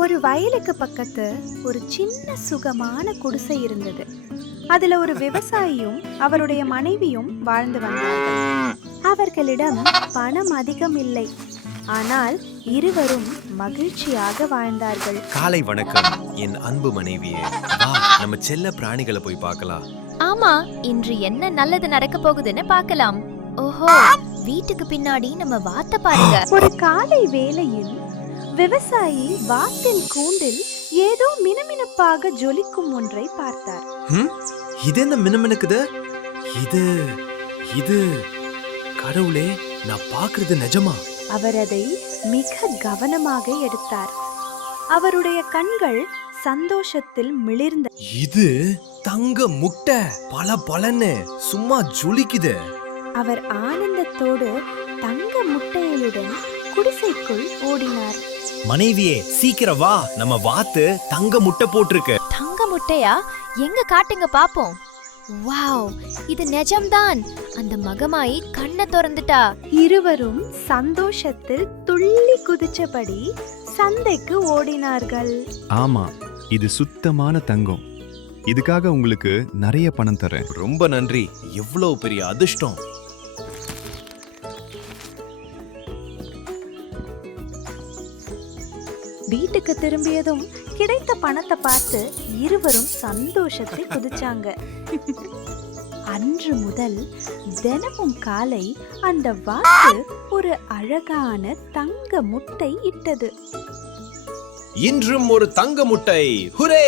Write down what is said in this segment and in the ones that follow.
ஒரு வயலுக்கு பக்கத்து ஒரு சின்ன சுகமான குடிசை இருந்தது. அதுல ஒரு விவசாயியும் அவருடைய மனைவியும் வாழ்ந்து வந்தார்கள். அவர்களிடம் பணம் அதிகம் இல்லை, ஆனால் இருவரும் மகிழ்ச்சியாக வாழ்ந்தார்கள். காலை வணக்கம் என் அன்பு மனைவியே. வா, நம்ம செல்ல பிராணிகளை போய் பார்க்கலாம். ஆமா, இன்று என்ன நல்லது நடக்க போகுதுன்னு பார்க்கலாம். ஓஹோ, வீட்டுக்கு பின்னாடி நம்ம வாத்த பாருங்க. ஒரு காலை வேளையில் விவசாயி வாத்தின் கூண்டில் ஏதோ மினுமினுப்பாக ஜொலிக்கும் ஒன்றை பார்த்தார். இது என்ன மினுமினுக்குது? இது இது கடவுளே, நான் பார்க்கிறது நிஜமா? அவர் அதை மிக கவனமாக எடுத்தார். அவருடைய கண்கள் சந்தோஷத்தில் மிளிர்ந்த. இது தங்க முட்டை, பல பலன்னு சும்மா ஜொலிக்குது. அவர் ஆனந்தத்தோடு தங்க முட்டைகளுடன் குடிசைக்குள் ஓடினார். மனைவியே, சீக்கிரம் வா, நம்ம வாத்து தங்க முட்டை போட்டிருக்கு. தங்க முட்டையா? எங்க காட்டுங்க பாப்போம். வாவ், இது நிஜம்தான். அந்த மகமாயி கண்ணை திறந்துட்டா. இருவரும் சந்தோஷத்தில் துள்ளி குதிச்சபடி சந்தைக்கு ஓடினார்கள். ஆமா, இது சுத்தமான தங்கம். இதுக்காக உங்களுக்கு நிறைய பணம் தரேன். ரொம்ப நன்றி. எவ்வளவு பெரிய அதிர்ஷ்டம். வீட்டுக்கு திரும்பியதும் கிடைத்த பணத்தை பார்த்து இருவரும் சந்தோஷத்தை குதிச்சாங்க. அன்று முதல் தினமும் காலை அந்த வாத்து ஒரு அழகான தங்க முட்டை இட்டது. இன்றும் ஒரு தங்க முட்டை. ஹுரே!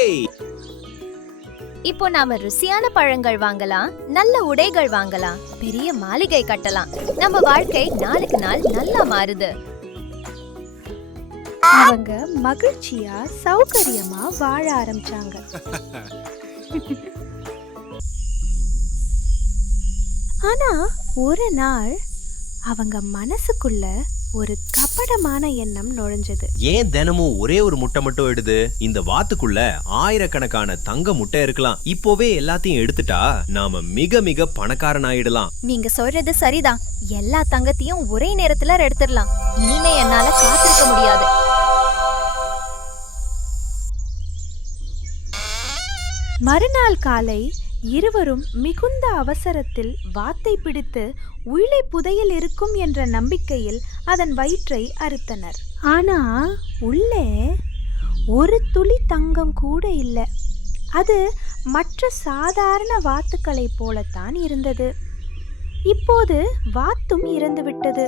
இப்போ நாம ருசியான பழங்கள் வாங்கலாம், நல்ல உடைகள் வாங்கலாம், பெரிய மாளிகை கட்டலாம். நம்ம வாழ்க்கை நாளுக்கு நாள் நல்லா மாறுது. அவங்க மகிழ்ச்சியா சௌகரியமா வாழ ஆரம்பிச்சாங்க. ஆனா ஒரு நாள் அவங்க மனசுக்குள்ள ஒரு கபடமான எண்ணம் நுழைஞ்சது. ஏன் தினமும் ஒரே ஒரு முட்டை மட்டும் எடுது? இந்த வாத்துக்குள்ள ஆயிரக்கணக்கான தங்க முட்டை இருக்கலாம். இப்போவே எல்லாத்தையும் எடுத்துட்டா நாம மிக மிக பணக்காரன் ஆயிடலாம். நீங்க சொல்றது சரிதான். எல்லா தங்கத்தையும் ஒரே நேரத்துல எடுத்துடலாம். இனிமே என்னால காத்திருக்க முடியாது. மறுநாள் காலை இருவரும் மிகுந்த அவசரத்தில் வாத்தை பிடித்து உள்ளே புதையல் இருக்கும் என்ற நம்பிக்கையில் அதன் வயிற்றை அறுத்தனர். ஆனா உள்ளே ஒரு துளி தங்கம் கூட இல்லை. அது மற்ற சாதாரண வாத்துக்களைப் போலத்தான் இருந்தது. இப்போது வாத்தும் இறந்துவிட்டது.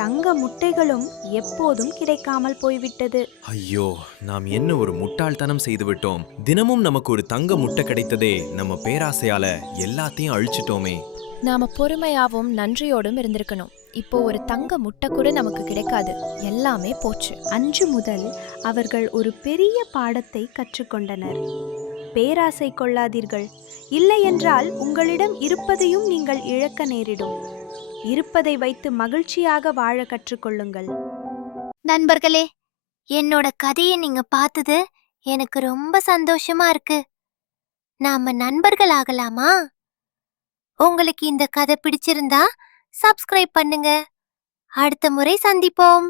தங்க முட்டைகளும் எப்போதும் கிடைக்காமல் போய்விட்டது. ஐயோ, நாம் என்ன ஒரு முட்டாள்தனம் செய்து விட்டோம். தினமும் நமக்கு ஒரு தங்க முட்டை கிடைத்ததே. நம்ம பேராசையால எல்லாத்தையும் அழிச்சிட்டோமே. நாம பொறுமையாவும் நன்றியோடும் இருந்திருக்கணும். இப்போ ஒரு தங்க முட்டை கூட நமக்கு கிடைக்காது. எல்லாமே போச்சு. அன்று முதல் அவர்கள் ஒரு பெரிய பாடத்தை கற்றுக்கொண்டனர். பேராசை கொள்ளாதீர்கள். இல்லை என்றால் உங்களிடம் இருப்பதையும் நீங்கள் இழக்க நேரிடும். இருப்பதை வைத்து மகிழ்ச்சியாக வாழ கற்றுக்கொள்ளுங்கள். நண்பர்களே, என்னோட கதையை நீங்க பார்த்தது எனக்கு ரொம்ப சந்தோஷமா இருக்கு. நாம நண்பர்கள் ஆகலாமா? உங்களுக்கு இந்த கதை பிடிச்சிருந்தா சப்ஸ்கிரைப் பண்ணுங்க. அடுத்த முறை சந்திப்போம்.